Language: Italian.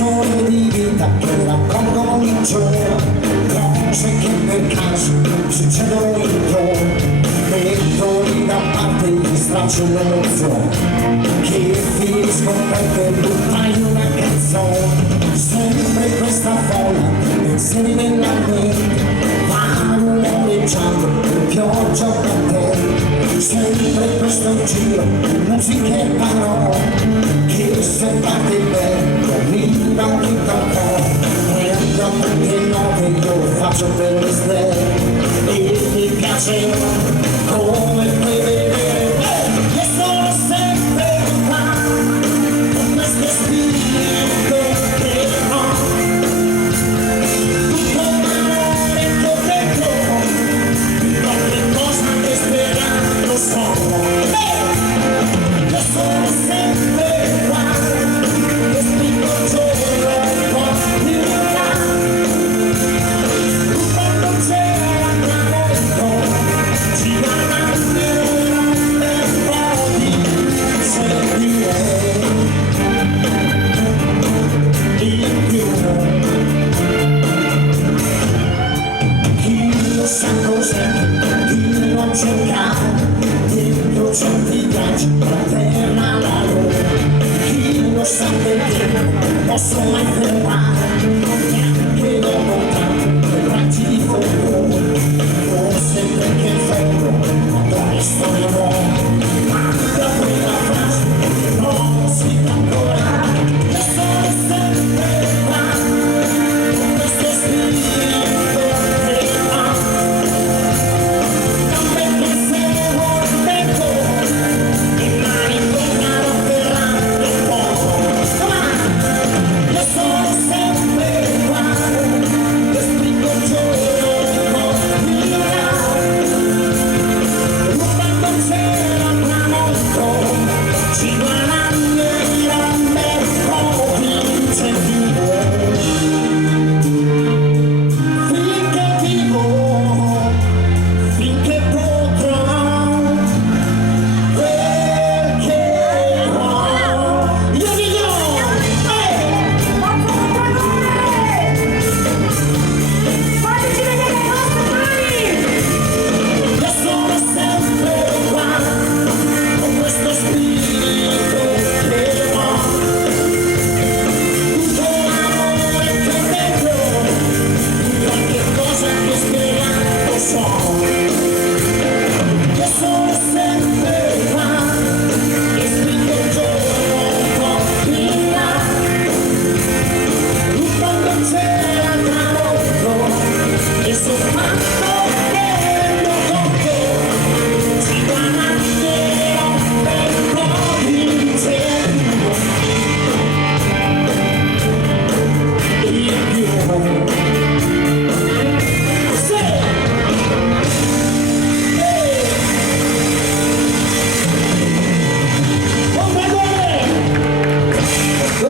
lezioni di vita che raccolgono ogni giorno, cose che per caso succedono intorno, metodi da parte di straccio l'emozione, che finiscono per buttare una canzone, sempre questa folla, pensieri nella mente, vanno leggiando, pioggia da te, sempre questo giro, musica e parole, che se parte bene, arriva anche da po', prendo anche note, io faccio per le stelle, e mi piace come puoi vedere, che sono sempre qua, con queste spine che ho. Dentro certi viaggi la terra la loro, chi lo sa perché non posso mai fermare.